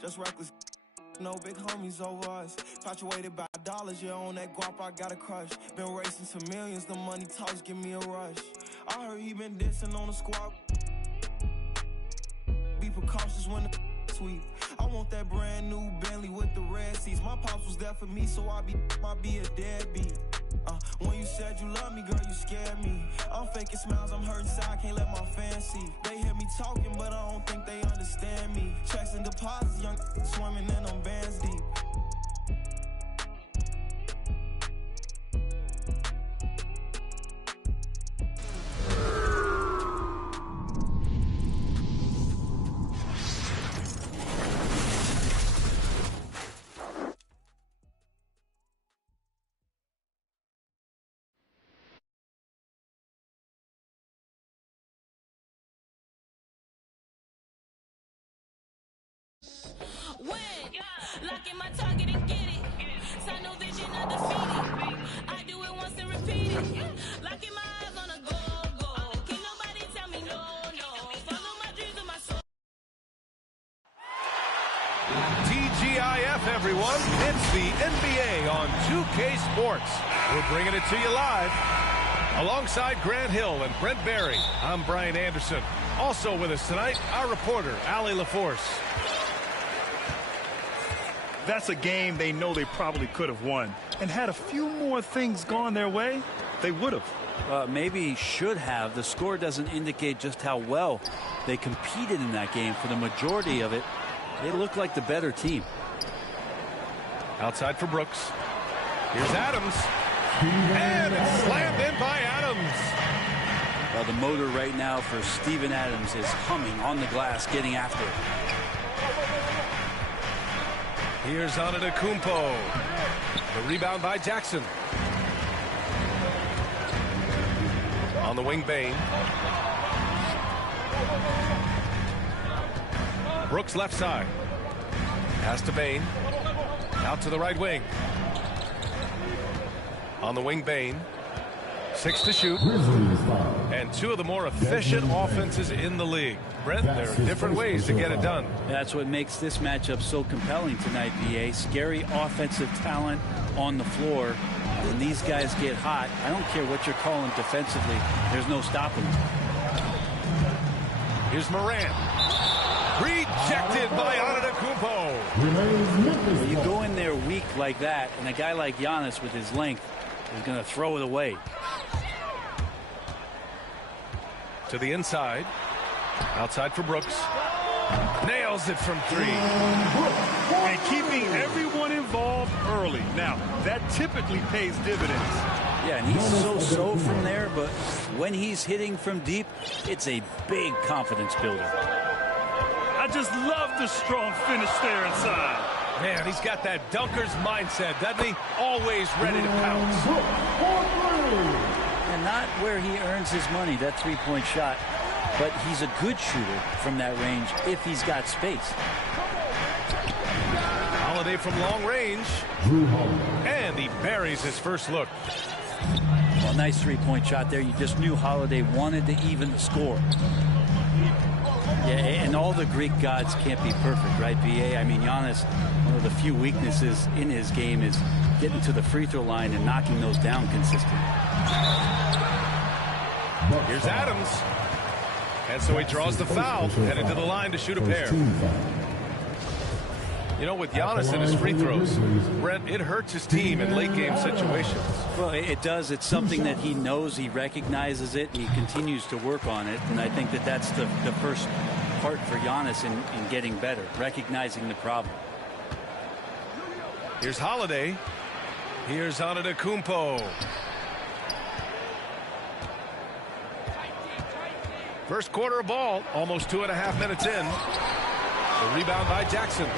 Just reckless. No big homies over us. Infatuated by dollars, yeah, on that guap, I got a crush. Been racing to millions, the money talks give me a rush. I heard he been dissing on the squad. Be precautious when the sweep. I want that brand new Bentley with the red seats. My pops was there for me, so I be a deadbeat. When you said you love me, girl, you scared me. I'm faking smiles, I'm hurting inside, I can't let my fans see. They hear me talking, but I don't think they understand me. Checks and deposits, young swimming in them bands deep. Locking my target and get it. Sign no vision, undefeated. I do it once and repeat it. Locking my eyes on a goal. Can't nobody tell me no. Follow my dreams and my soul. TGIF, everyone. It's the NBA on 2K Sports. We're bringing it to you live. Alongside Grant Hill and Brent Barry, I'm Brian Anderson. Also with us tonight, our reporter, Allie LaForce. That's a game they know they probably could have won. And had a few more things gone their way, they would have. Maybe should have. The score doesn't indicate just how well they competed in that game. For the majority of it, they look like the better team. Outside for Brooks. Here's Adams. And it's slammed in by Adams. Well, the motor right now for Steven Adams is humming on the glass, getting after it. Here's aMileHiii. The rebound by Jackson. On the wing, Bain. Brooks left side. Pass to Bain. Out to the right wing. On the wing, Bain. 6 to shoot. And 2 of the more efficient offenses in the league. Brent, there are different ways to get it done. That's what makes this matchup so compelling tonight, BA. Scary offensive talent on the floor. When these guys get hot, I don't care what you're calling defensively, there's no stopping them. Here's Morant. Rejected by aMileHiii. You go in there weak like that, and a guy like Giannis with his length is going to throw it away. To the inside. Outside for Brooks. Nails it from 3. And keeping everyone involved early. Now, that typically pays dividends. Yeah, and he's so from there, but when he's hitting from deep, it's a big confidence builder. I just love the strong finish there inside. Man, he's got that dunker's mindset, doesn't he? Always ready to pounce. And not where he earns his money, that three-point shot. But he's a good shooter from that range if he's got space. Holiday from long range. And he buries his first look. Well, nice three-point shot there. You just knew Holiday wanted to even the score. Yeah, and all the Greek gods can't be perfect, right, BA? I mean, Giannis, one of the few weaknesses in his game is getting to the free throw line and knocking those down consistently. Here's Adams. And so he draws the foul, headed to the line to shoot a pair. You know, with Giannis and his free throws, Brent, it hurts his team in late-game situations. Well, it does. It's something that he knows, he recognizes it, and he continues to work on it. And I think that that's the first part for Giannis in getting better, recognizing the problem. Here's Holiday. Here's aMileHiii. First quarter of ball, almost 2.5 minutes in. The rebound by Jackson.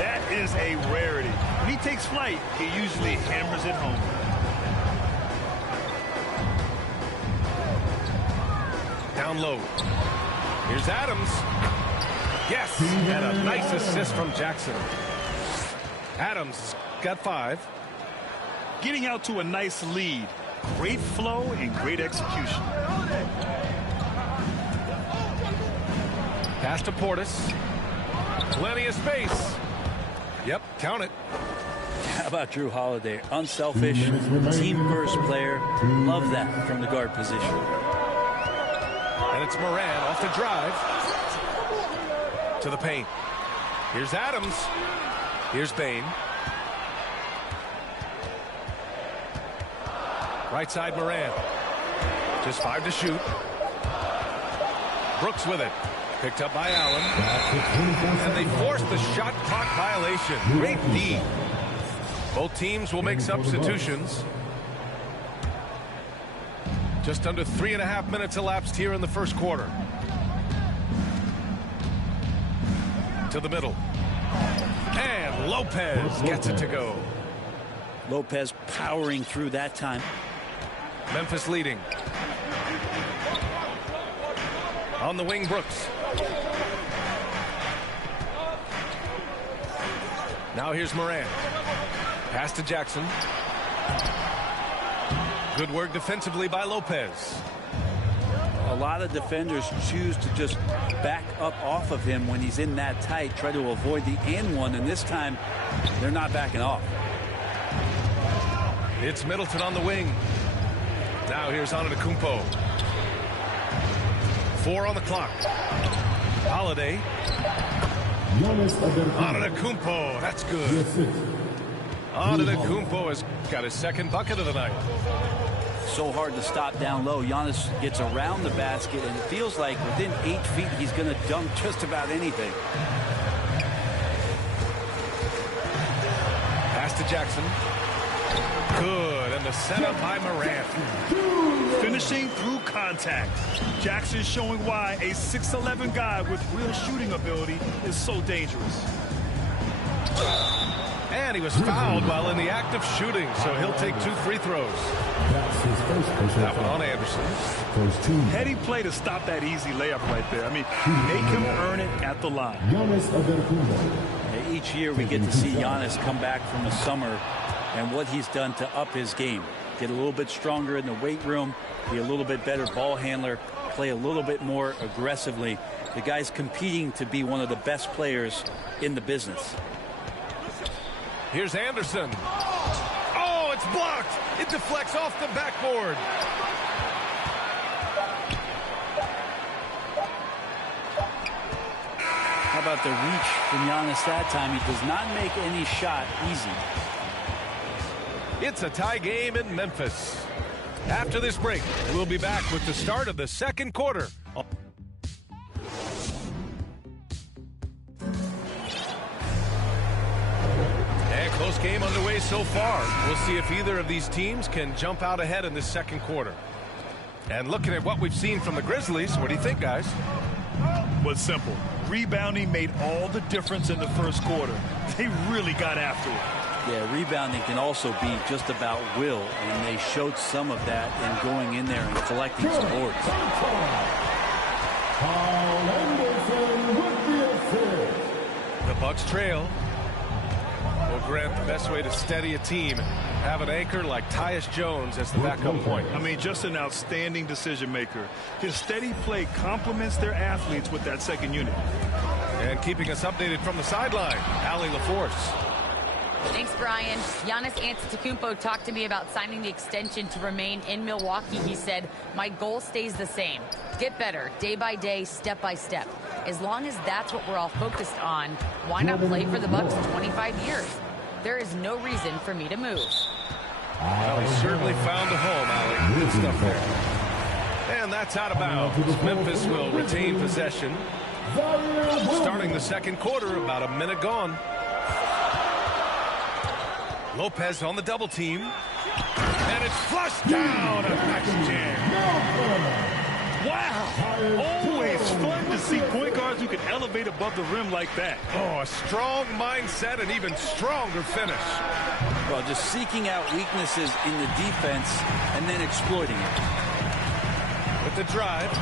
That is a rarity. When he takes flight, he usually hammers it home. Down low. Here's Adams. Yes, and a nice assist from Jackson. Adams got 5. Getting out to a nice lead. Great flow and great execution. Pass to Portis. Plenty of space. Yep, count it. How about Drew Holiday? Unselfish, team-first player. Love that from the guard position. And it's Moran off the drive. To the paint. Here's Adams. Here's Bain. Right side Moran. Just 5 to shoot. Brooks with it. Picked up by Allen. And they forced the shot clock violation. Great D. Both teams will make substitutions. Just under 3.5 minutes elapsed here in the first quarter. To the middle. And Lopez gets it to go. Lopez powering through that time. Memphis leading. On the wing, Brooks. Now here's Moran. Pass to Jackson. Good work defensively by Lopez. A lot of defenders choose to just back up off of him when he's in that tight, try to avoid the and one, and this time they're not backing off. It's Middleton on the wing. Now here's Antetokounmpo. 4 on the clock. Holiday. Antetokounmpo, that's good. Antetokounmpo has got his second bucket of the night. So hard to stop down low. Giannis gets around the basket, and it feels like within 8 feet he's going to dunk just about anything. Pass to Jackson. Good, and the setup by Morant. Finishing through contact. Jackson showing why a 6'11" guy with real shooting ability is so dangerous. And he was fouled while in the act of shooting, so he'll take 2 free throws. That one on Anderson. Heady play to stop that easy layup right there. I mean, make him earn it at the line. Each year we get to see Giannis come back from the summer and what he's done to up his game. Get a little bit stronger in the weight room, be a little bit better ball handler, play a little bit more aggressively. The guy's competing to be one of the best players in the business. Here's Anderson. Oh, it's blocked. It deflects off the backboard. How about the reach from Giannis that time? He does not make any shot easy. It's a tie game in Memphis. After this break, we'll be back with the start of the second quarter. And close game underway so far. We'll see if either of these teams can jump out ahead in this second quarter. And looking at what we've seen from the Grizzlies, what do you think, guys? Well, it's simple. Rebounding made all the difference in the first quarter. They really got after it. Yeah, rebounding can also be just about will, and they showed some of that in going in there and collecting some boards. The Bucks trail. Well, Grant, the best way to steady a team, have an anchor like Tyus Jones as the backup point. I mean, just an outstanding decision maker. His steady play complements their athletes with that second unit. And keeping us updated from the sideline, Allie LaForce. Thanks, Brian. Giannis Antetokounmpo talked to me about signing the extension to remain in Milwaukee. He said, my goal stays the same. Get better, day by day, step by step. As long as that's what we're all focused on, why not play for the Bucks 25 years? There is no reason for me to move. Well, he certainly found a home, Allie. Good stuff there. And that's out of bounds. Memphis will retain possession. Starting the second quarter, about a minute gone. Lopez on the double team. And it's flushed down. A nice jam. Wow. Always fun to see point guards who can elevate above the rim like that. Oh, a strong mindset and even stronger finish. Well, just seeking out weaknesses in the defense and then exploiting it. With the drive.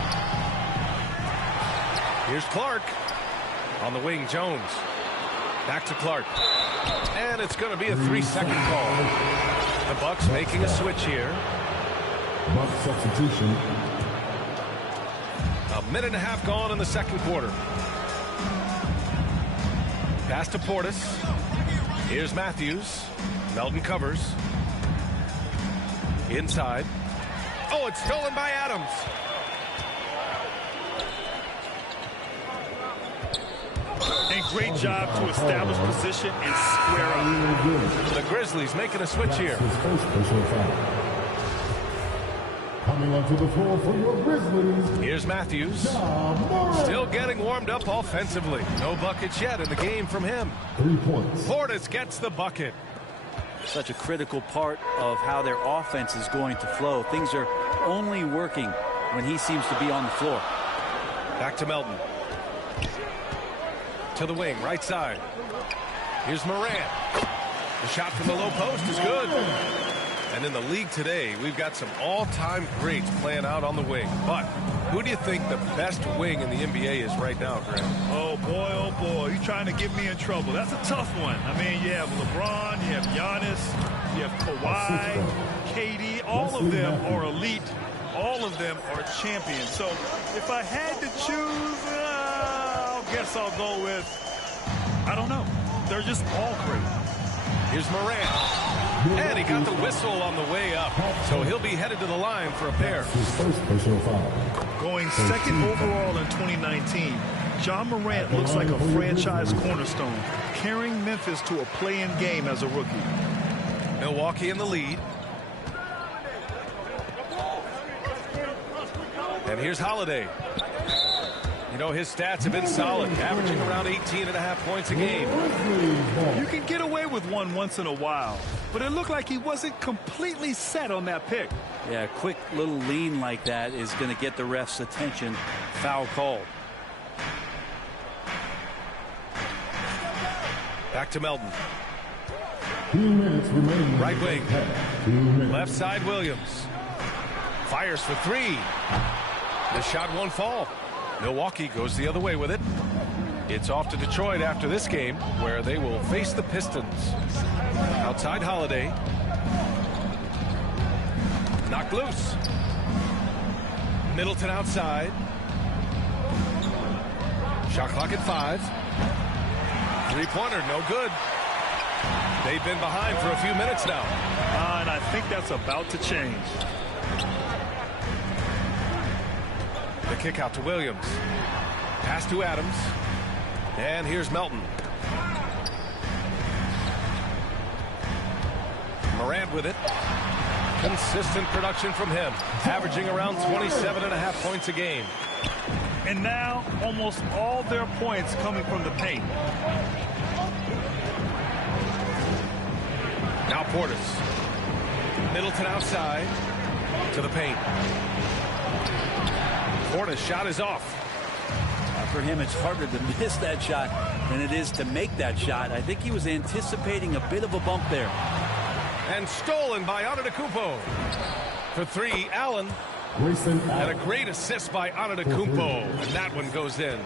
Here's Clark. On the wing, Jones. Back to Clark. And it's going to be a 3-second call. The Bucks making a switch here. Bucks substitution. A minute and a half gone in the second quarter. Pass to Portis. Here's Matthews. Melton covers. Inside. Oh, it's stolen by Adams. And great job to establish position and square up. The Grizzlies making a switch here. Coming onto the floor for your Grizzlies. Here's Matthews. Still getting warmed up offensively. No buckets yet in the game from him. 3 points. Portis gets the bucket. Such a critical part of how their offense is going to flow. Things are only working when he seems to be on the floor. Back to Melton. To the wing, right side. Here's Morant. The shot from the low post is good. And in the league today, we've got some all-time greats playing out on the wing. But who do you think the best wing in the NBA is right now, Graham? Oh, boy, you're trying to get me in trouble. That's a tough one. I mean, you have LeBron, you have Giannis, you have Kawhi, KD. All of them are elite. All of them are champions. So if I had to choose, I guess I'll go with, I don't know. They're just all great. Here's Morant. And he got the whistle on the way up. So he'll be headed to the line for a pair. Going second overall in 2019, John Morant looks like a franchise cornerstone, carrying Memphis to a play-in game as a rookie. Milwaukee in the lead. And here's Holiday. You know, his stats have been solid, averaging around 18.5 points a game. You can get away with one once in a while, but it looked like he wasn't completely set on that pick. Yeah, a quick little lean like that is going to get the ref's attention. Foul called. Back to Melton. 2 minutes remaining. Right wing. Left side, Williams. Fires for 3. The shot won't fall. Milwaukee goes the other way with it. It's off to Detroit after this game, where they will face the Pistons. Outside Holiday. Knocked loose. Middleton outside. Shot clock at 5. Three-pointer, no good. They've been behind for a few minutes now. And I think that's about to change. The kick out to Williams. Pass to Adams. And here's Melton. Morant with it. Consistent production from him, averaging around 27.5 points a game. And now almost all their points coming from the paint. Now Portis. Middleton outside to the paint. Portis' shot is off. For him, it's harder to miss that shot than it is to make that shot. I think he was anticipating a bit of a bump there. And stolen by Antetokounmpo. For 3, Allen. And a great assist by Antetokounmpo. And that one goes in.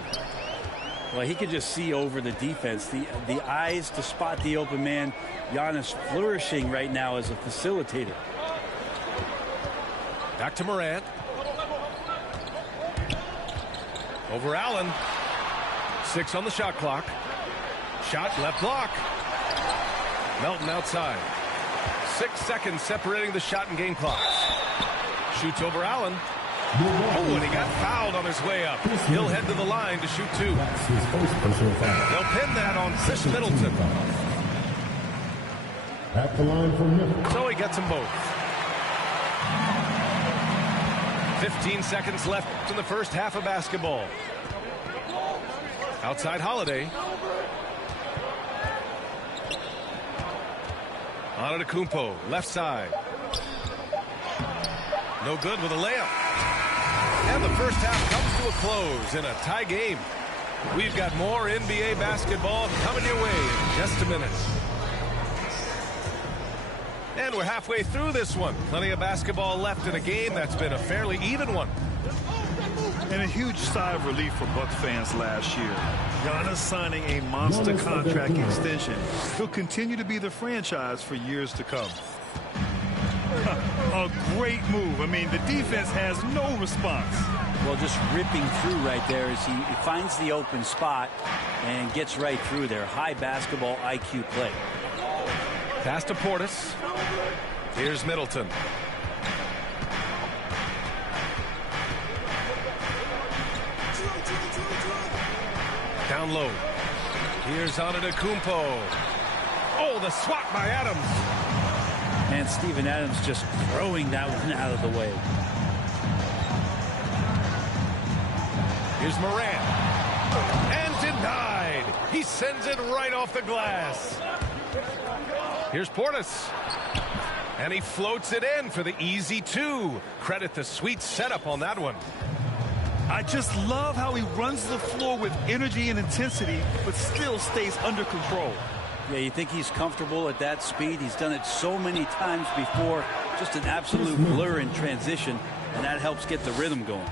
Well, he could just see over the defense. The eyes to spot the open man. Giannis flourishing right now as a facilitator. Back to Morant. Over Allen. 6 on the shot clock. Shot left block. Melton outside. 6 seconds separating the shot and game clocks. Shoots over Allen. Oh, and he got fouled on his way up. He'll head to the line to shoot 2. They'll pin that on Chris Middleton. At the line for Memphis. So he gets them both. 15 seconds left in the first half of basketball. Outside Holiday. Antetokounmpo, left side. No good with a layup. And the first half comes to a close in a tie game. We've got more NBA basketball coming your way in just a minute. And we're halfway through this one. Plenty of basketball left in a game that's been a fairly even one. And a huge sigh of relief for Bucks fans last year. Giannis signing a monster contract extension. He'll continue to be the franchise for years to come. A great move. I mean, the defense has no response. Well, just ripping through right there as he finds the open spot and gets right through there. High basketball IQ play. Pass to Portis. Here's Middleton. Down low. Here's Antetokounmpo. Oh, the swat by Adams. And Steven Adams just throwing that one out of the way. Here's Morant. And denied. He sends it right off the glass. Here's Portis. And he floats it in for the easy two. Credit the sweet setup on that one. I just love how he runs the floor with energy and intensity, but still stays under control. Yeah, you think he's comfortable at that speed? He's done it so many times before. Just an absolute blur in transition, and that helps get the rhythm going.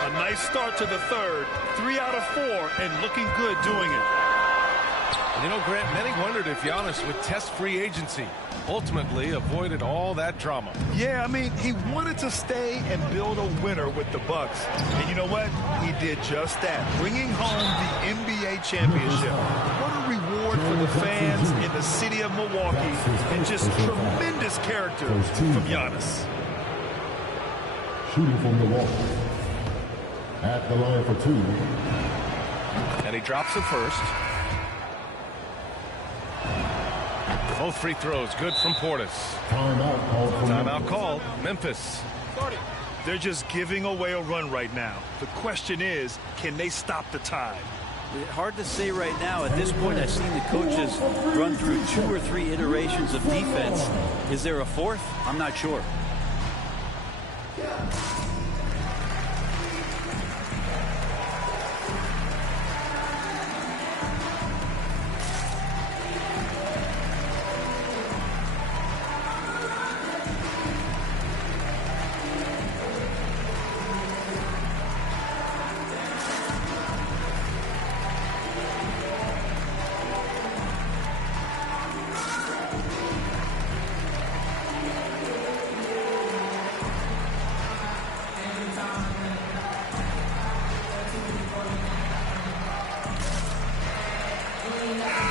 A nice start to the third. 3 out of 4, and looking good doing it. And you know, Grant, many wondered if Giannis would test free agency. Ultimately avoided all that drama. Yeah, I mean, he wanted to stay and build a winner with the Bucks. And you know what? He did just that, bringing home the NBA championship. What a reward for the fans in the city of Milwaukee, and just tremendous character from Giannis. Shooting from Milwaukee. At the line for 2. And he drops it first. Both free throws good from Portis. Timeout called for Timeout called. Memphis. They're just giving away a run right now. The question is, can they stop the tide? Hard to say right now. At this point, I've seen the coaches run through 2 or 3 iterations of defense. Is there a fourth? I'm not sure.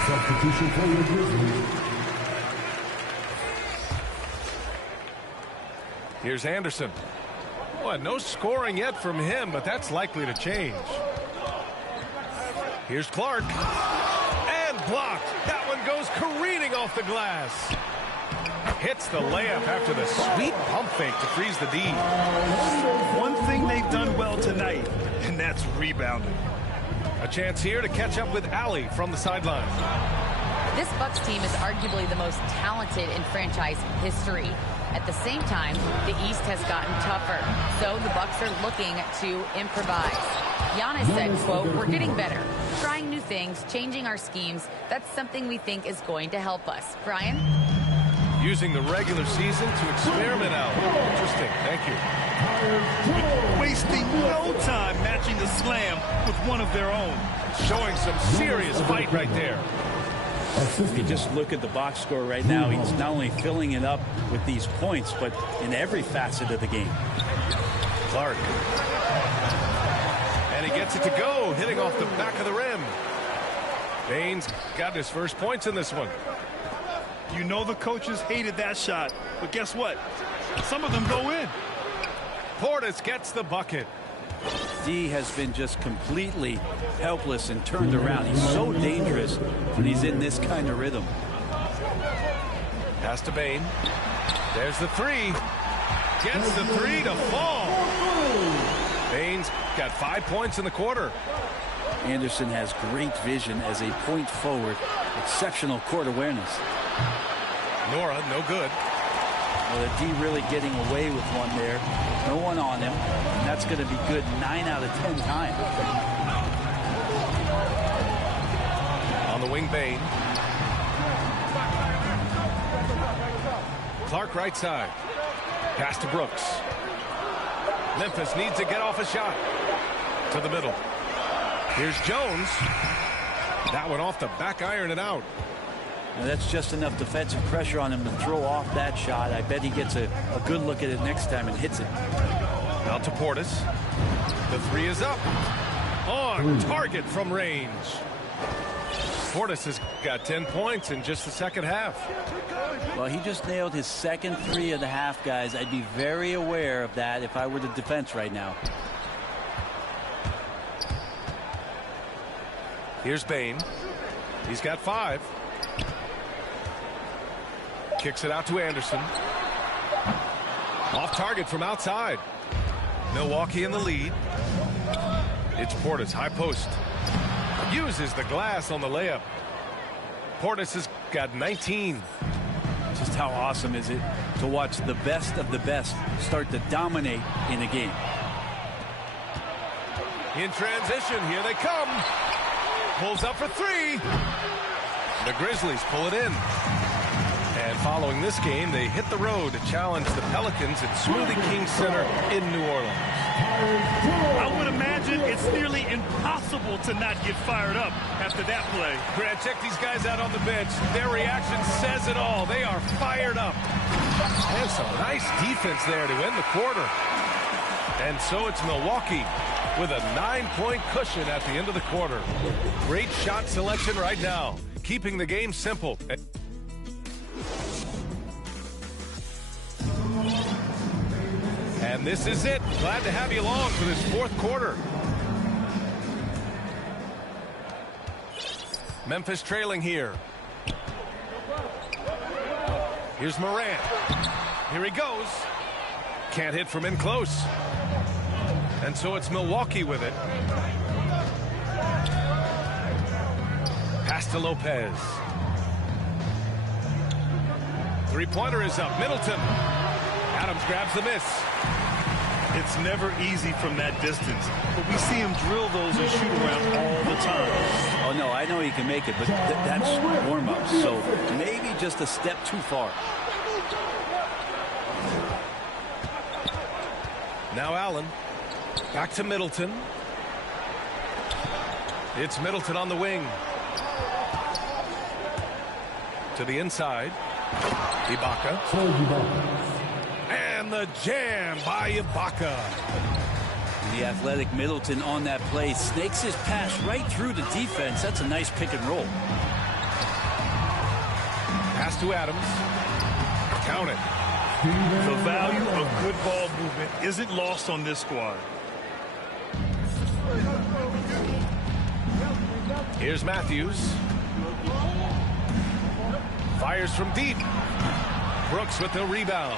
Substitution for your Grizzlies. Here's Anderson. Boy, no scoring yet from him, but that's likely to change. Here's Clark. And blocked. That one goes careening off the glass. Hits the layup after the sweet pump fake to freeze the D. One thing they've done well tonight, and that's rebounding. A chance here to catch up with Allie from the sideline. This Bucks team is arguably the most talented in franchise history. At the same time, the East has gotten tougher, so the Bucks are looking to improvise. Giannis said, quote, "We're getting better, trying new things, changing our schemes. That's something we think is going to help us." Brian? Using the regular season to experiment out. Interesting. Thank you. Wasting no time matching the slam with one of their own. Showing some serious fight right there. If you just look at the box score right now, he's not only filling it up with these points, but in every facet of the game. Clark. And he gets it to go, hitting off the back of the rim. Baines got his first points in this one. You know the coaches hated that shot, but guess what? Some of them go in. Portis gets the bucket. D has been just completely helpless and turned around. He's so dangerous when he's in this kind of rhythm. Pass to Bane. There's the three. Gets the three to fall. Baines got 5 points in the quarter. Anderson has great vision as a point forward. Exceptional court awareness. Nora, no good. Well, the D really getting away with one there. No one on him. And that's going to be good 9 out of 10 times. On the wing, Bane. Clark right side. Pass to Brooks. Memphis needs to get off a shot. To the middle. Here's Jones. That one off the back iron and out. Now that's just enough defensive pressure on him to throw off that shot. I bet he gets a good look at it next time and hits it. Out to Portis. The three is up. On target from range. Portis has got 10 points in just the second half. Well, he just nailed his second three of the half, guys. I'd be very aware of that if I were the defense right now. Here's Bain. He's got 5. Kicks it out to Anderson. Off target from outside. Milwaukee in the lead. It's Portis, high post. Uses the glass on the layup. Portis has got 19. Just how awesome is it to watch the best of the best start to dominate in a game. In transition, here they come. Pulls up for 3. The Grizzlies pull it in. And following this game, they hit the road to challenge the Pelicans at Smoothie King Center in New Orleans. I would imagine it's nearly impossible to not get fired up after that play. Brad, check these guys out on the bench. Their reaction says it all. They are fired up. And some nice defense there to end the quarter. And so it's Milwaukee with a 9-point cushion at the end of the quarter. Great shot selection right now, keeping the game simple. And this is it. Glad to have you along for this fourth quarter. Memphis trailing here. Here's Morant. Here he goes. Can't hit from in close. And so it's Milwaukee with it. Pass to Lopez. Three-pointer is up. Middleton. Adams grabs the miss. It's never easy from that distance, but we see him drill those and shoot around all the time. Oh, no, I know he can make it, but that's warm-up, so maybe just a step too far. Now Allen. Back to Middleton. It's Middleton on the wing. To the inside. Ibaka. And the jam by Ibaka. The athletic Middleton on that play snakes his pass right through the defense. That's a nice pick and roll. Pass to Adams. Count it. The value of good ball movement isn't lost on this squad. Here's Matthews. Fires from deep. Brooks with the rebound.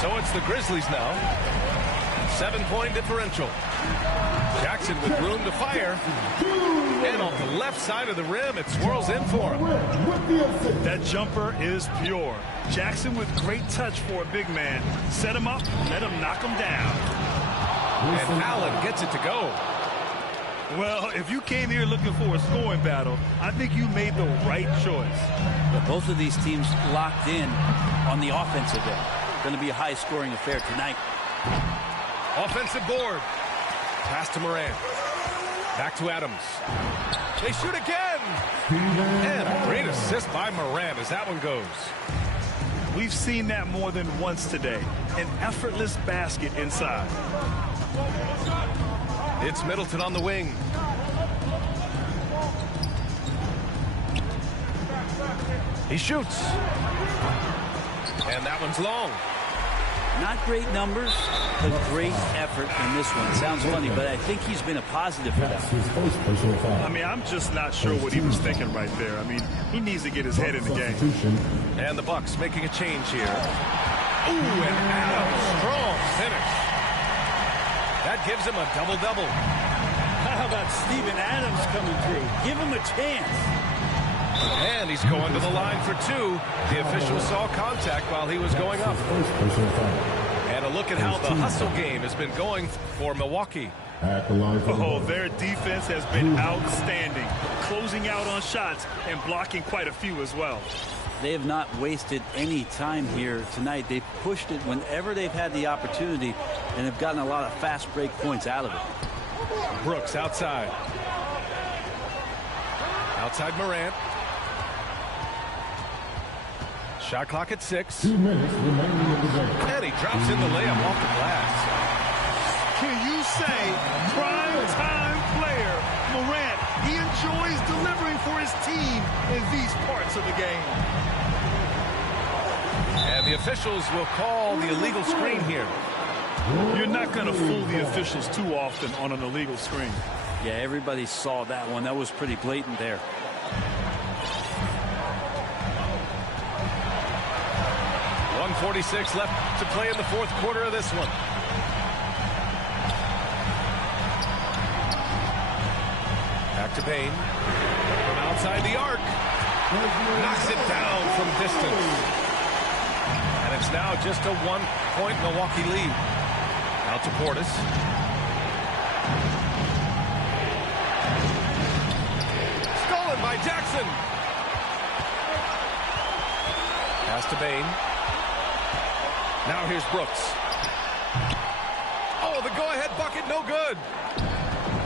So it's the Grizzlies now. 7-point differential. Jackson with room to fire. And off the left side of the rim, it swirls in for him. That jumper is pure. Jackson with great touch for a big man. Set him up, let him knock him down. And Allen gets it to go. Well, if you came here looking for a scoring battle, I think you made the right choice. But both of these teams locked in on the offensive end. Going to be a high-scoring affair tonight. Offensive board. Pass to Morant. Back to Adams. They shoot again. And a great assist by Morant as that one goes. We've seen that more than once today. An effortless basket inside. It's Middleton on the wing. He shoots. And that one's long. Not great numbers, but great effort in this one. Sounds funny, but I think he's been a positive for that. I mean, I'm just not sure what he was thinking right there. I mean, he needs to get his head in the game. And the Bucks making a change here. Ooh, and Adams, strong finish. That gives him a double-double. How about Steven Adams coming through? Give him a chance. And he's going to the line for 2. The official saw contact while he was going up. And a look at how the hustle game has been going for Milwaukee. Oh, their defense has been outstanding, closing out on shots and blocking quite a few as well. They have not wasted any time here tonight. They've pushed it whenever they've had the opportunity and have gotten a lot of fast break points out of it. Brooks outside. Outside Morant. Shot clock at 6. 2 minutes remaining in the game. And he drops in the layup off the glass. Can you say prime-time player Morant? He enjoys delivering for his team in these parts of the game. And the officials will call the illegal screen here. You're not going to fool the officials too often on an illegal screen. Yeah, everybody saw that one. That was pretty blatant there. .46 left to play in the fourth quarter of this one. Back to Payne. From outside the arc. Knocks it down from distance. And it's now just a 1-point Milwaukee lead. Out to Portis. Stolen by Jackson. Pass to Bain. Now here's Brooks. Oh, the go-ahead bucket, no good.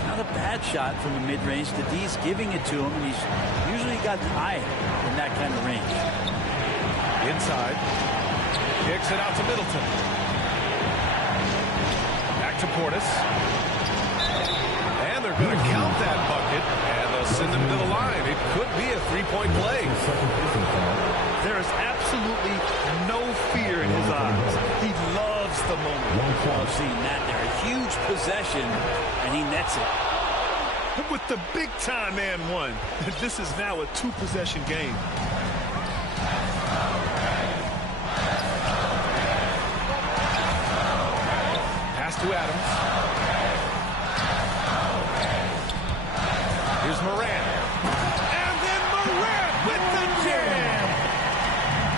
Not a bad shot from the mid-range. The D's giving it to him, and he's usually got an eye in that kind of range. Inside. Kicks it out to Middleton. Back to Portis. And they're going to count that bucket, and they'll send him to the line. It could be a three-point play. There is absolutely no fear in his eyes. He loves the moment. Love seeing that there. A huge possession, and he nets it. With the big-time and one, this is now a two-possession game. Pass to Adams. Here's Morant. And then Morant with the jam.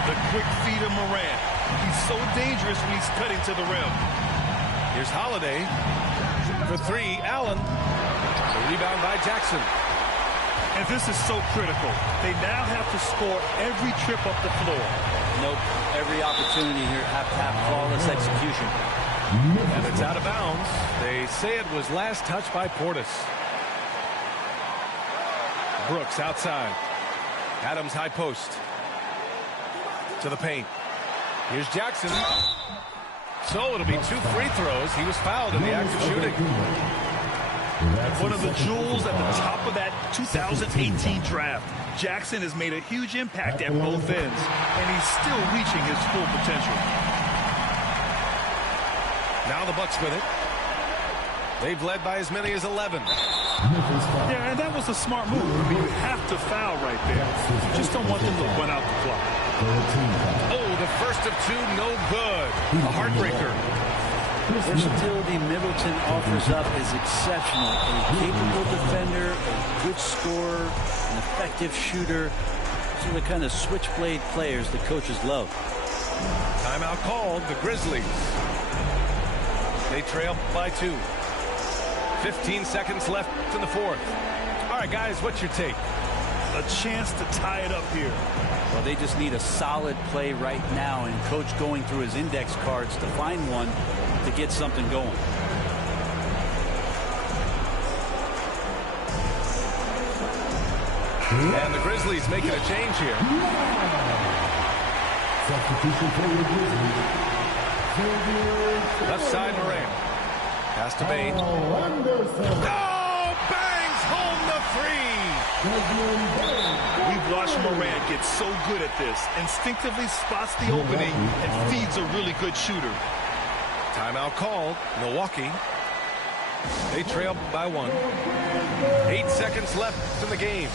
The quick feed of Morant. He's so dangerous when he's cutting to the rim. Here's Holiday. For 3, Allen. The rebound by Jackson. And this is so critical. They now have to score every trip up the floor. Nope. Every opportunity here have to have flawless execution. And it's out of bounds. They say it was last touched by Portis. Brooks outside. Adams high post. To the paint. Here's Jackson. So it'll be 2 free throws. He was fouled in the act of shooting. One of the jewels at the top of that 2018 draft. Jackson has made a huge impact at both ends, and he's still reaching his full potential. Now the Bucks with it. They've led by as many as 11. Yeah, and that was a smart move. I mean, you have to foul right there. You just don't want them to run out the clock. Oh, the first of 2, no good. A heartbreaker. The versatility Middleton offers up is exceptional. A capable defender, a good scorer, an effective shooter. These are the kind of switchblade players the coaches love. Timeout called. The Grizzlies. They trail by 2. 15 seconds left in the fourth. All right, guys, what's your take? A chance to tie it up here. Well, they just need a solid play right now, and coach going through his index cards to find one to get something going. And the Grizzlies making a change here. Substitution for the Grizzlies. Left side, Morant. Pass to Bain. Oh, bangs home the 3. We've watched Morant get so good at this. Instinctively spots the opening and feeds a really good shooter. Timeout called. Milwaukee. They trail by 1. 8 seconds left in the game.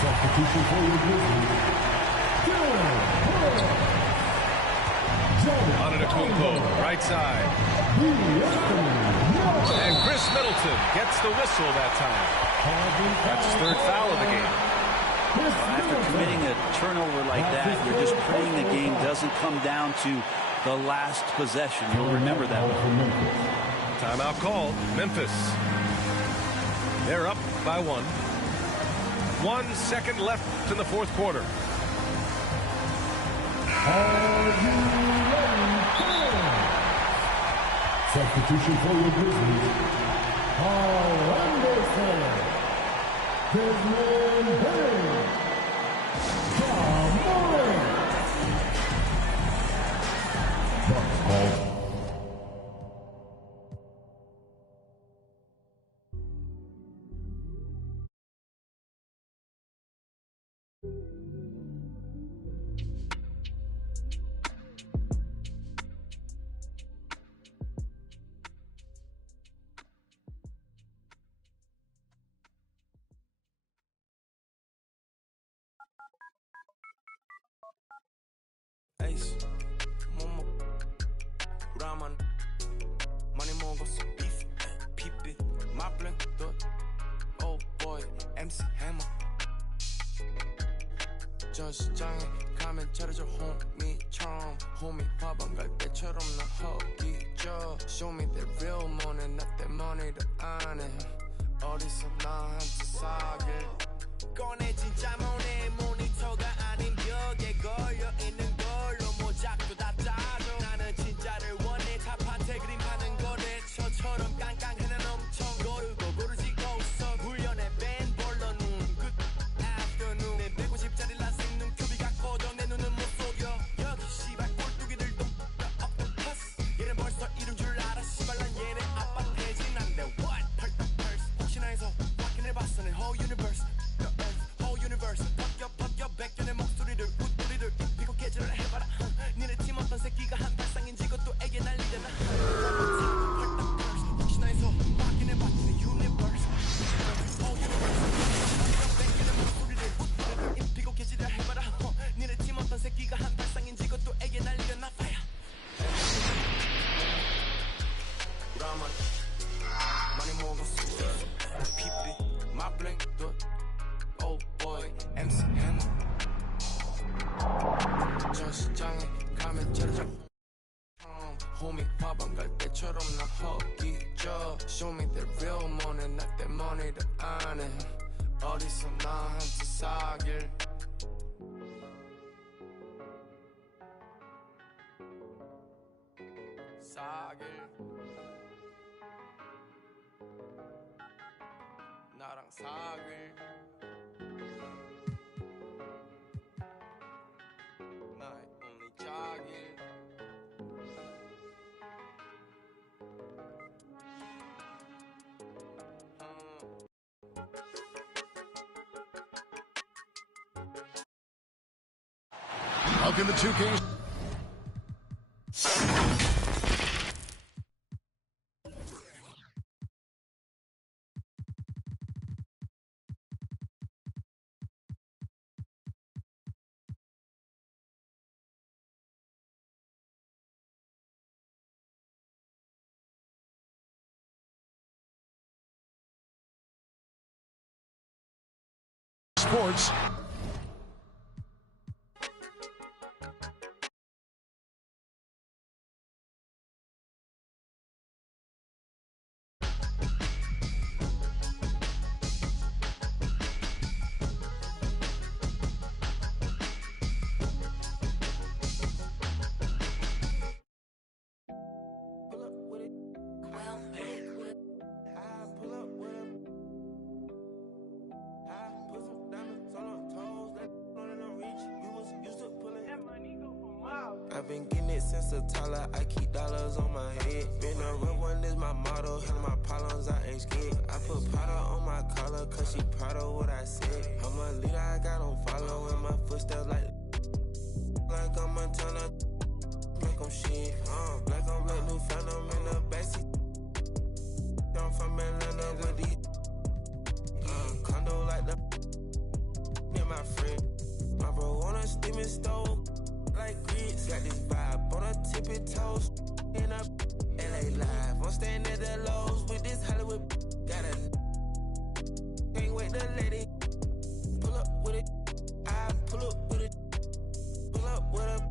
Substitution for the Grizzlies. Antetokounmpo, right side. And Chris Middleton gets the whistle that time. That's his 3rd foul of the game. After committing a turnover like that, you're just praying the game doesn't come down to the last possession. You'll remember that one. Timeout called. Memphis. They're up by 1. 1 second left in the fourth quarter. Substitution for your Grizzlies, Orlando Fire, Desmond Bain, Coolin. Ace, Momo, Raman, Money Mogos, Beef, Peep it, my blank, oh boy, MC Hammer. 저시장에 가면 차려줘 홈이처럼 홈이 화방 갈 때처럼 나 허기져 Show me that real money, not that money를 안 해 어디서 나한테 사길 꺼내 진짜 모네 모니터가 아닌 벽에 걸려있는 걸로 모작도 다 따져 나는 진짜를 원해 탑한테 그림 파는 거래처처럼 깡깡해 난 엄청 고르고 고르지고 있어 훈련에 밴 벌러눈 Good afternoon 내 150짜리 라식 눈 큐비가 꺼져 내 눈은 못 속여 여기 씨발 꼴뚜기들도 octopus 얘는 벌써 이룬 줄 알아 씨발 난 얘네 아빠 대진 안돼 What? 펄떡펄스 혹시나 해서 확인해봤어 내 whole universe The earth, whole universe 벗겨 백견의 목소리를 웃소리를 입히고 깨지를 해봐라 니네 팀 어떤 새끼가 한 발상인지 그것도 애게 난리잖아 펄떡펄스 혹시나 해서 확인해봤지 내 universe whole universe 벗겨 백견의 목소리를 웃소리를 입히고 깨지를 해봐라 니네 팀 어떤 새끼가 한 발상인지 그것도 애게 난리잖아 fire Raman Money Mogos Pipi My blank oh boy MC Hammer 전시장에 가면 차려줘 홈이 화방 갈 때처럼 나 허기져 Show me that real money not that money를 안 해 어디서 나한테 사길 나랑 사귈 나의 only 자길 Welcome to 2K. Sports. I've been getting it since a toddler, I keep dollars on my head. Been a real one is my motto, handle my problems, I ain't scared. I put powder on my collar, cause she proud of what I said. I'm a leader, I got on following my footsteps like I'm a Montana, make them shit. Black on black, new phantom in the backseat. I'm from Atlanta with these condo like the me my friend. My bro on a steaming stove. Like grits, got this vibe on her tippy toes. In a LA live, I'm staying at the lows with this Hollywood. Got a can't wait to let it pull up with it. I pull up with it, pull up with it.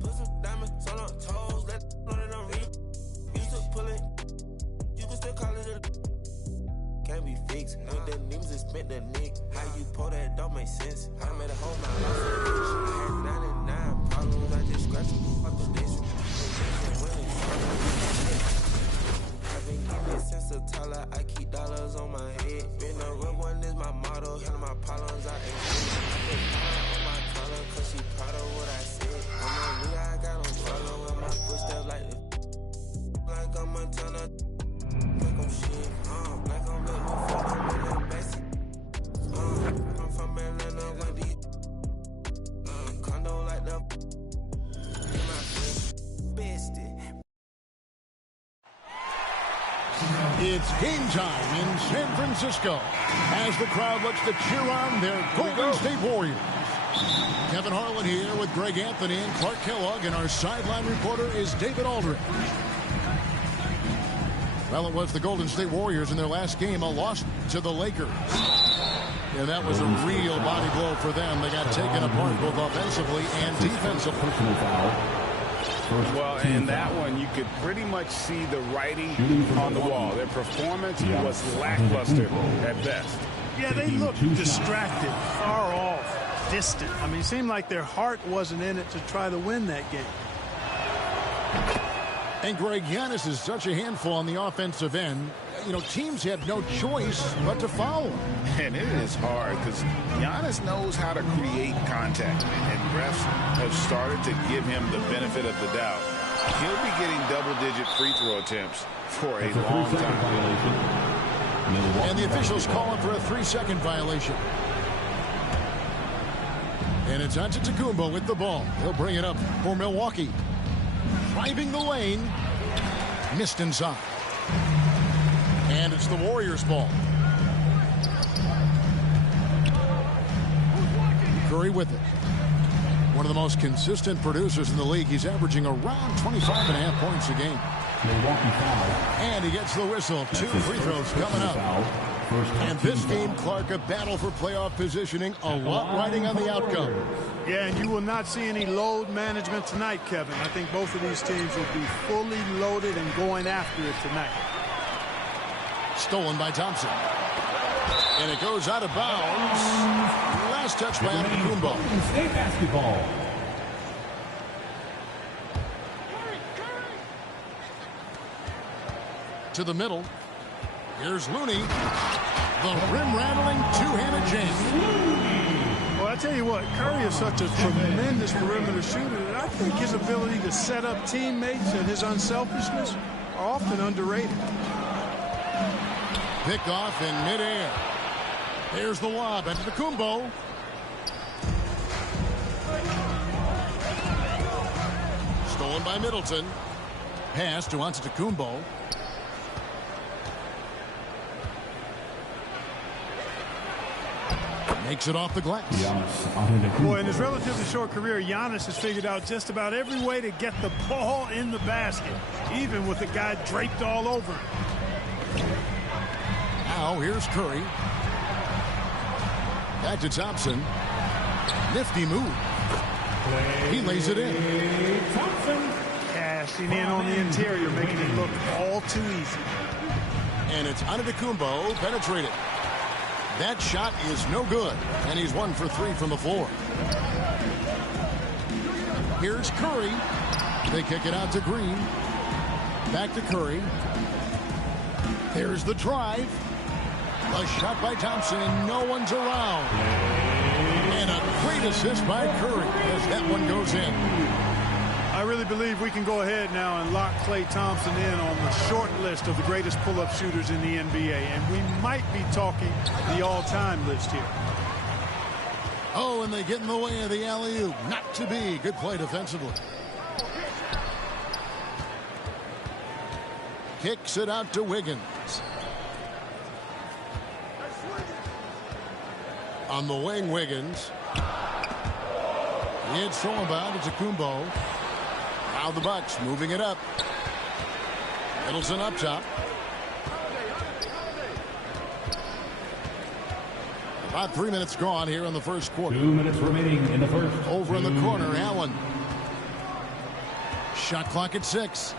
Put some diamonds on her toes, let know that I'm real. Used to pull it, you can still call it a. Can't be fixed, with the names and spent the nick. How you pull that don't make sense. I made a whole mile off the bitch. I had 99 problems, I just scratched them off the list. When It's game time in San Francisco as the crowd looks to cheer on their Golden State Warriors. Kevin Harlan here with Greg Anthony and Clark Kellogg, and our sideline reporter is David Aldridge. Well, it was the Golden State Warriors in their last game, a loss to the Lakers. And that was a real body blow for them. They got taken apart both offensively and defensively. Well, in that one, you could pretty much see the writing on the wall. Their performance was lackluster at best. Yeah, they looked distracted, far off, distant. I mean, it seemed like their heart wasn't in it to try to win that game. And Greg, Giannis is such a handful on the offensive end. You know, teams have no choice but to foul. And it is hard because Giannis knows how to create contact, and refs have started to give him the benefit of the doubt. He'll be getting double-digit free throw attempts for a long time. And the officials calling for a 3-second violation. And it's Antetokounmpo with the ball. He'll bring it up for Milwaukee. Driving the lane. Missed inside. And it's the Warriors' ball. Curry with it. One of the most consistent producers in the league. He's averaging around 25.5 points a game. And he gets the whistle. 2 free throws coming up. And this game, Clark, a battle for playoff positioning. A lot riding on the outcome. Yeah, and you will not see any load management tonight, Kevin. I think both of these teams will be fully loaded and going after it tonight. Stolen by Thompson. And it goes out of bounds. Last touch by Antetokounmpo. State basketball. To the middle. Here's Looney. The rim-rattling two-handed jam. Well, I tell you what, Curry is such a tremendous perimeter shooter that I think his ability to set up teammates and his unselfishness are often underrated. Picked off in midair. There's the lob. Antetokounmpo. Stolen by Middleton. Pass to Antetokounmpo. Makes it off the glass. Boy, in his relatively short career, Giannis has figured out just about every way to get the ball in the basket, even with the guy draped all over him. Now here's Curry. Back to Thompson. Nifty move. He lays it in. Thompson cashing in on the interior, making it look all too easy. And it's Antetokounmpo penetrated. That shot is no good, and he's 1 for 3 from the floor. Here's Curry. They kick it out to Green. Back to Curry. There's the drive. A shot by Thompson, and no one's around. And a great assist by Curry as that one goes in. I really believe we can go ahead now and lock Klay Thompson in on the short list of the greatest pull-up shooters in the NBA. And we might be talking the all-time list here. Oh, and they get in the way of the alley-oop. Not to be. Good play defensively. Kicks it out to Wiggins. On the wing, Wiggins. It's thrown by Antetokounmpo. Now the Bucks moving it up. Middleton up top. About 3 minutes gone here in the first quarter. 2 minutes remaining in the first. Over in the corner, Allen. Shot clock at 6.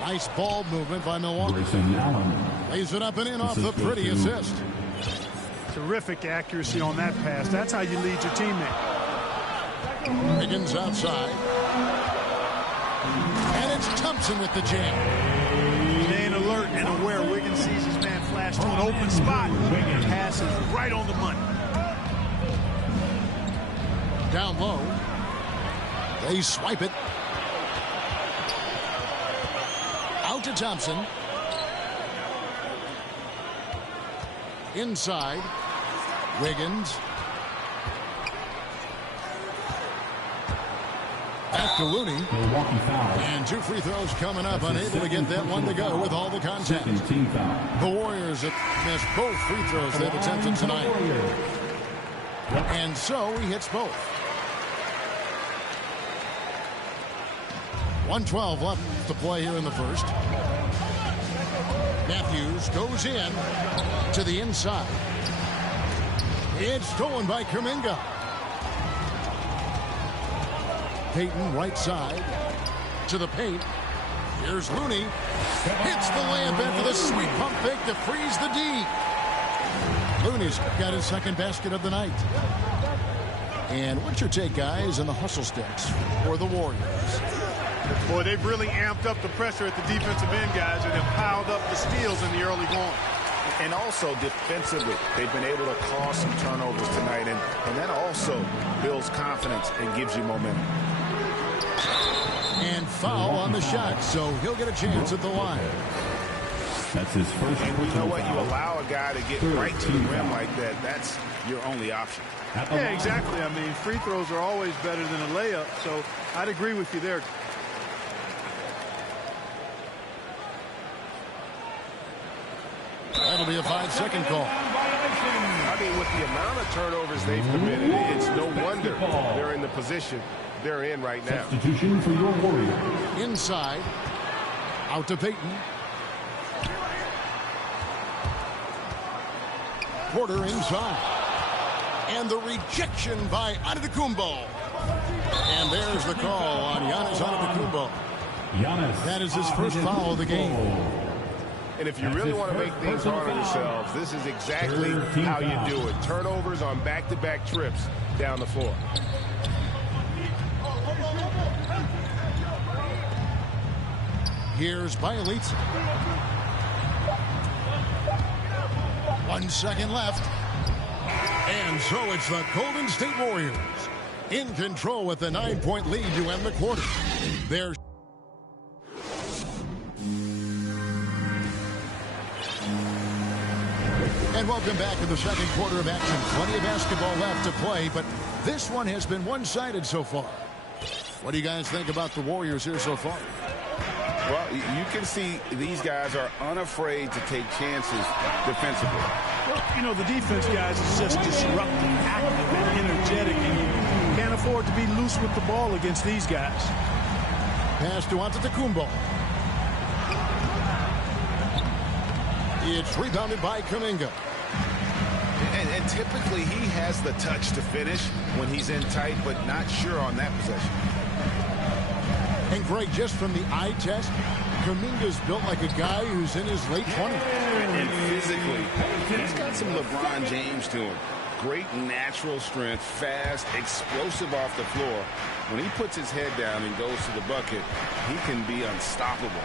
Nice ball movement by Milwaukee. Grayson Allen. Lays it up and in off the pretty assist. Terrific accuracy on that pass. That's how you lead your teammate. Wiggins outside. And it's Thompson with the jam. Staying alert and aware. Wiggins sees his man flash to an open spot. Wiggins passes right on the money. Down low. They swipe it. Out to Thompson. Inside. Wiggins. Back to Looney. Milwaukee foul. And 2 free throws coming up, unable to get that one to go with all the contact. Second team foul. The Warriors have missed both free throws they've attempted tonight. And so he hits both. 1:12 left to play here in the first. Matthews goes in to the inside. It's stolen by Kuminga. Payton right side to the paint. Here's Looney. Hits the layup after the sweet pump fake to freeze the D. Looney's got his second basket of the night. And what's your take, guys, on the hustle sticks for the Warriors? Boy, they've really amped up the pressure at the defensive end, guys, and have piled up the steals in the early going. And also defensively, they've been able to cause some turnovers tonight, and that also builds confidence and gives you momentum. And foul on the shot, so he'll get a chance at the line. That's his first. And you know what? You allow a guy to get right to the rim like that, that's your only option. Yeah, exactly. I mean, free throws are always better than a layup, so I'd agree with you there. That'll be a 5-second call. I mean, with the amount of turnovers they've committed, it's no wonder they're in the position they're in right now. Substitution for your Warriors. Inside. Out to Payton. Porter inside. And the rejection by Antetokounmpo. And there's the call on Giannis Antetokounmpo. That is his first foul of the game. And if you really want to make things hard on yourselves, this is exactly how you do it. Turnovers on back-to-back trips down the floor. Here's aMileHiii. 1 second left. And so it's the Golden State Warriors in control with a 9-point lead to end the quarter. They're And welcome back to the second quarter of action. Plenty of basketball left to play, but this one has been one-sided so far. What do you guys think about the Warriors here so far? Well, you can see these guys are unafraid to take chances defensively. Well, you know, the defense, guys, is just disruptive, active, and energetic, and you can't afford to be loose with the ball against these guys. Pass to Antetokounmpo. It's rebounded by Kuminga. And typically he has the touch to finish when he's in tight, but not sure on that possession. And Greg, just from the eye test, Kuminga's built like a guy who's in his late 20s. And physically, he's got some LeBron James to him. Great natural strength, fast, explosive off the floor. When he puts his head down and goes to the bucket, he can be unstoppable.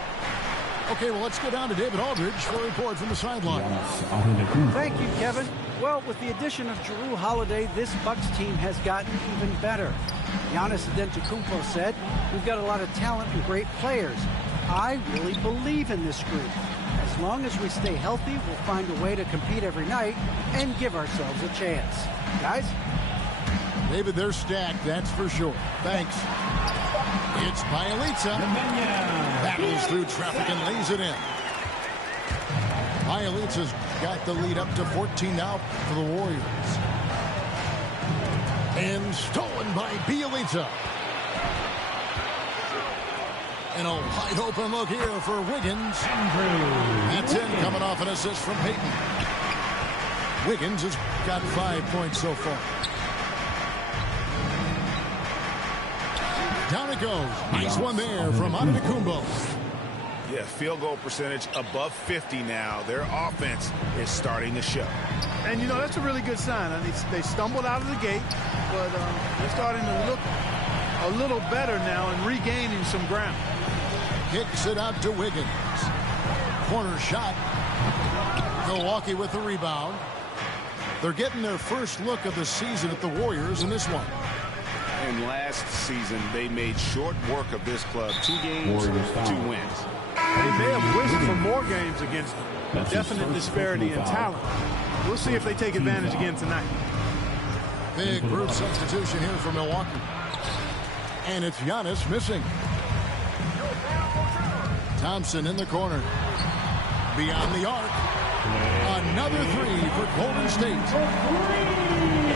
Okay, well, let's go down to David Aldridge for a report from the sideline. Thank you, Kevin. Well, with the addition of Jrue Holiday, this Bucks team has gotten even better. Giannis Antetokounmpo said, "We've got a lot of talent and great players. I really believe in this group. As long as we stay healthy, we'll find a way to compete every night and give ourselves a chance." Guys? David, they're stacked, that's for sure. Thanks. It's aMileHiii. Battles through traffic and lays it in. aMileHiii's got the lead up to 14 now for the Warriors. And stolen by aMileHiii. And a wide open look here for Wiggins. That's in, coming off an assist from Payton. Wiggins has got 5 points so far. Down it goes. Nice one there from Antetokounmpo. Yeah, field goal percentage above 50 now. Their offense is starting to show. And, you know, that's a really good sign. I mean, they stumbled out of the gate, but they're starting to look a little better now and regaining some ground. Kicks it out to Wiggins. Corner shot. Milwaukee with the rebound. They're getting their first look of the season at the Warriors in this one. And last season, they made short work of this club. 2 games, 2 wins. They may have wished for more games against them. Definite disparity in talent. We'll see if they take advantage again tonight. Big group substitution here for Milwaukee. And it's Giannis missing. Thompson in the corner. Beyond the arc. Another three for Golden State.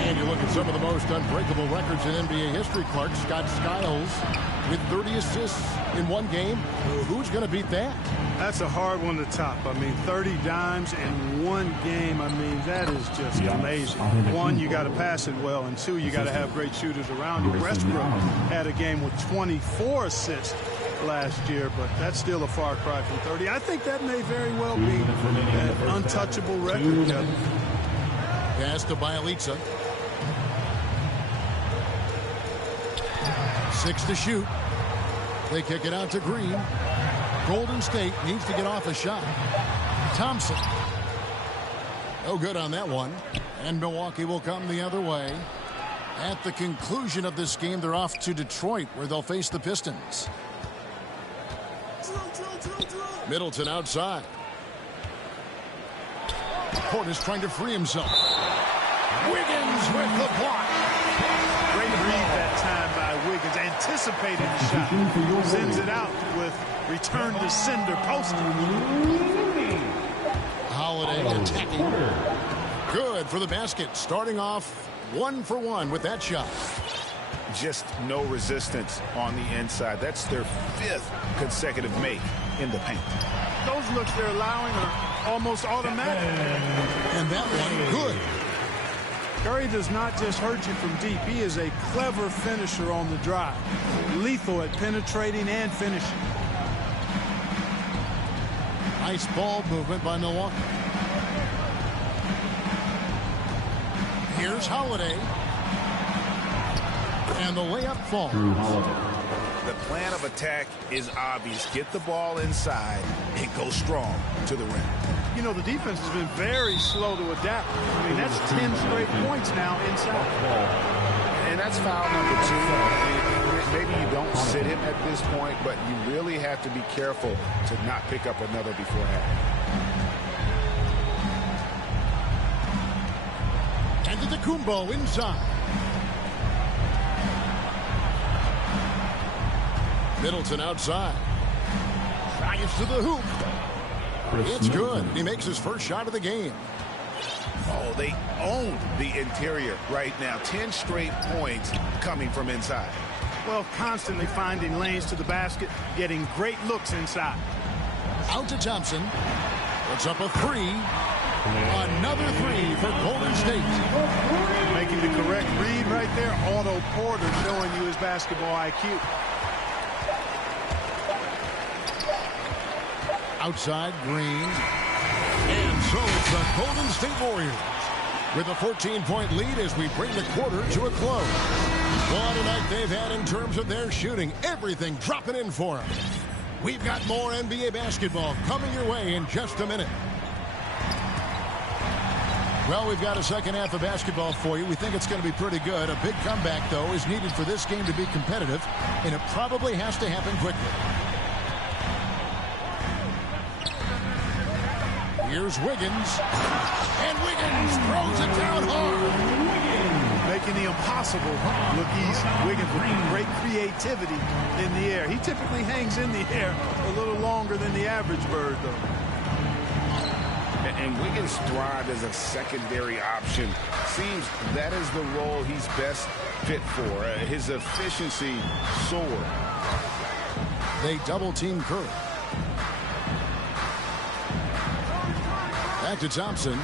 And you look at some of the most unbreakable records in NBA history, Clark. Scott Skiles with 30 assists in one game. Who's going to beat that? That's a hard one to top. I mean, 30 dimes in one game. I mean, that is just amazing. One, you got to pass it well, and two, you got to have great shooters around you. Westbrook had a game with 24 assists last year, but that's still a far cry from 30. I think that may very well be an untouchable record, Kevin. Pass to Bielitsa. 6 to shoot. They kick it out to Green. Golden State needs to get off a shot. Thompson. No good on that one. And Milwaukee will come the other way. At the conclusion of this game, they're off to Detroit, where they'll face the Pistons. Middleton outside. Portis trying to free himself. Wiggins with the block. Great read that time by Wiggins, anticipating the shot. Sends it out with return to sender poster. Holiday attacking. Good for the basket. Starting off 1 for 1 with that shot. Just no resistance on the inside. That's their 5th consecutive make in the paint. Those looks they're allowing are almost automatic. And that one good. Curry does not just hurt you from deep. He is a clever finisher on the drive. Lethal at penetrating and finishing. Nice ball movement by Milwaukee. Here's Holiday. And the layup falls. The plan of attack is obvious. Get the ball inside and go strong to the rim. You know, the defense has been very slow to adapt. I mean, that's 10 straight points now inside. And that's foul number 2. Maybe you don't sit him at this point, but you really have to be careful to not pick up another before half. And Antetokounmpo inside. Middleton outside. Drives to the hoop. It's good. He makes his first shot of the game. Oh, they own the interior right now. 10 straight points coming from inside. Well, constantly finding lanes to the basket, getting great looks inside. Out to Thompson. Puts up a 3. Another 3 for Golden State. Making the correct read right there. Otto Porter showing you his basketball IQ. Outside, Green. And so it's the Golden State Warriors with a 14-point lead as we bring the quarter to a close. What a night they've had in terms of their shooting. Everything dropping in for them. We've got more NBA basketball coming your way in just a minute. Well, we've got a second half of basketball for you. We think it's going to be pretty good. A big comeback, though, is needed for this game to be competitive, and it probably has to happen quickly. Here's Wiggins. And Wiggins throws it down hard. Making the impossible look easy. Wiggins with great creativity in the air. He typically hangs in the air a little longer than the average bird, though. And Wiggins thrived as a secondary option. Seems that is the role he's best fit for. His efficiency soared. They double-team Curry. Back to Thompson.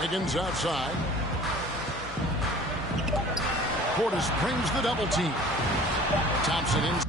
Wiggins outside. Portis brings the double team. Thompson in.